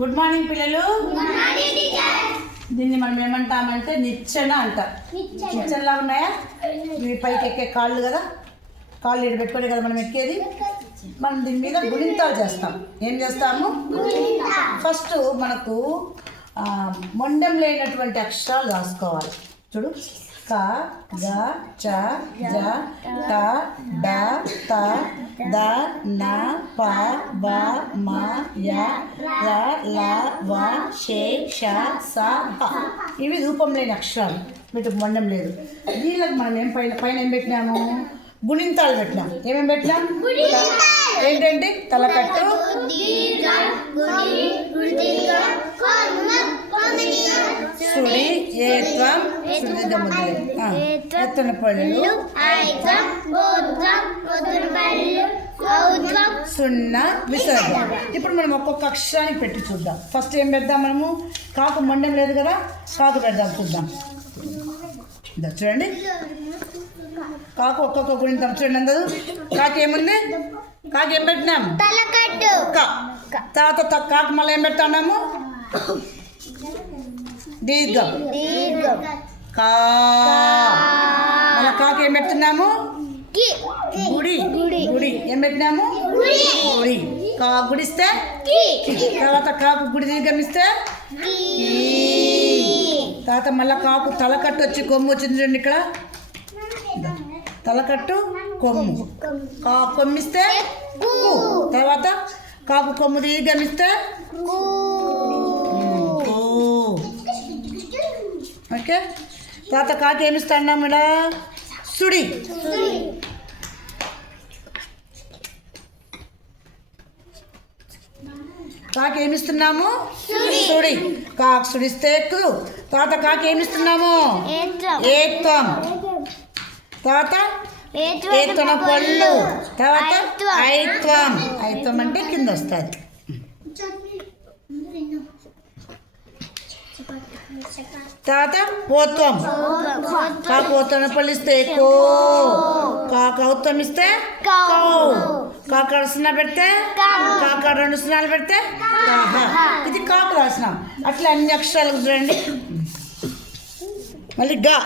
Good morning పిల్లలు. దీన్ని మనం ఏమంటామంటే నిచ్చెన అంటాం. నిచ్చెనలా ఉన్నాయా? ఇవి పైకి ఎక్కే కాళ్ళు కదా, కాళ్ళు ఇటు పెట్టుకునే కదా మనం ఎక్కేది. మనం దీని మీద గుణింతాలు చేస్తాం. ఏం చేస్తాము? ఫస్ట్ మనకు మొండెం లేనటువంటి అక్షరాలు రాసుకోవాలి. చూడు, క గ చ జ ట డ త ద న ప బ మ య ర ల వ షే ష స హ. ఇవి రూపం లేని అక్షరాలు, వీటికి మొండం లేదు. వీళ్ళకి మనం ఏం పైన ఏం పెట్టినాము? గుణింతాలు పెట్టినాం. ఏమేమి పెట్టినాం? ఏంటంటే తలకట్టు, సుడి, ఏత్వం, ఎత్తన పళ్ళు, సున్నా, విసర్గ. ఇప్పుడు మనం ఒక్కొక్క అక్షరానికి పెట్టి చూద్దాం. ఫస్ట్ ఏం పెడదాం మనము? కాకు మొండం లేదు కదా, కాకు పెడదాం. చూద్దాం. చూడండి, కాకు ఒక్కొక్క గుణింతం చూడండి. అందరూ కాకు ఏముంది? కాకు ఏం పెట్టినాం? తర్వాత కాకు మళ్ళీ ఏం పెడుతున్నాము? దీర్ఘం. కా. మళ్ళీ కాకు ఏం పెడుతున్నాము? గుడి. గుడి ఏం పెట్టినాము? గుడి. కా గుడిస్తే, తర్వాత కాకు గుడి దీర్ఘమిస్తే, తర్వాత మళ్ళీ కాకు తలకట్టు వచ్చి కొమ్ము వచ్చింది చూడండి. ఇక్కడ తలకట్టు, కొమ్ము. కొమ్మిస్తే తర్వాత కాకు కొమ్ము దీర్ఘమిస్తే, ఓకే. తర్వాత కాకి ఏమిస్తున్నాం? ఇక్కడ సుడి. కాకి ఏమిస్తున్నాము? సుడి. కాకు సుడిస్తే ఎక్కు. తర్వాత కాకి ఏమిస్తున్నాము? ఏత్వం. తర్వాత ఏత్వన పళ్ళు. తర్వాత ఐత్వం. ఐత్వం అంటే కింద వస్తుంది. తర్వాత పోత్వం. కాకు పోత్వం పళ్ళిస్తే కో. కాకు ఔత్వం ఇస్తే కౌ. కాక సున్నా పెడితే, కాక రెండు సున్నాలు పెడితే ఇది కాకు రాసినాం. అట్లా అన్ని అక్షరాలు చూడండి. మళ్ళీ గా.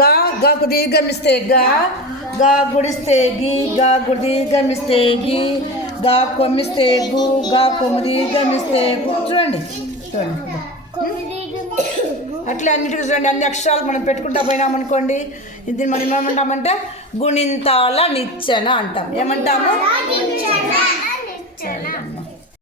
గా గాకు దీర్ఘమిస్తే గా. గా గుడిస్తే గి. గా గుడి దీర్ఘమిస్తే గి. గా కొమ్మిస్తే గు. గా కొమ్ము దీర్ఘమిస్తే గు. చూడండి చూడండి, అట్లా అన్నిటికీ చూడండి. అన్ని అక్షరాలు మనం పెట్టుకుంటా పోయినామనుకోండి, ఇది మనం ఏమంటామంటే గుణింతాల నిచ్చెన అంటాం. ఏమంటాము?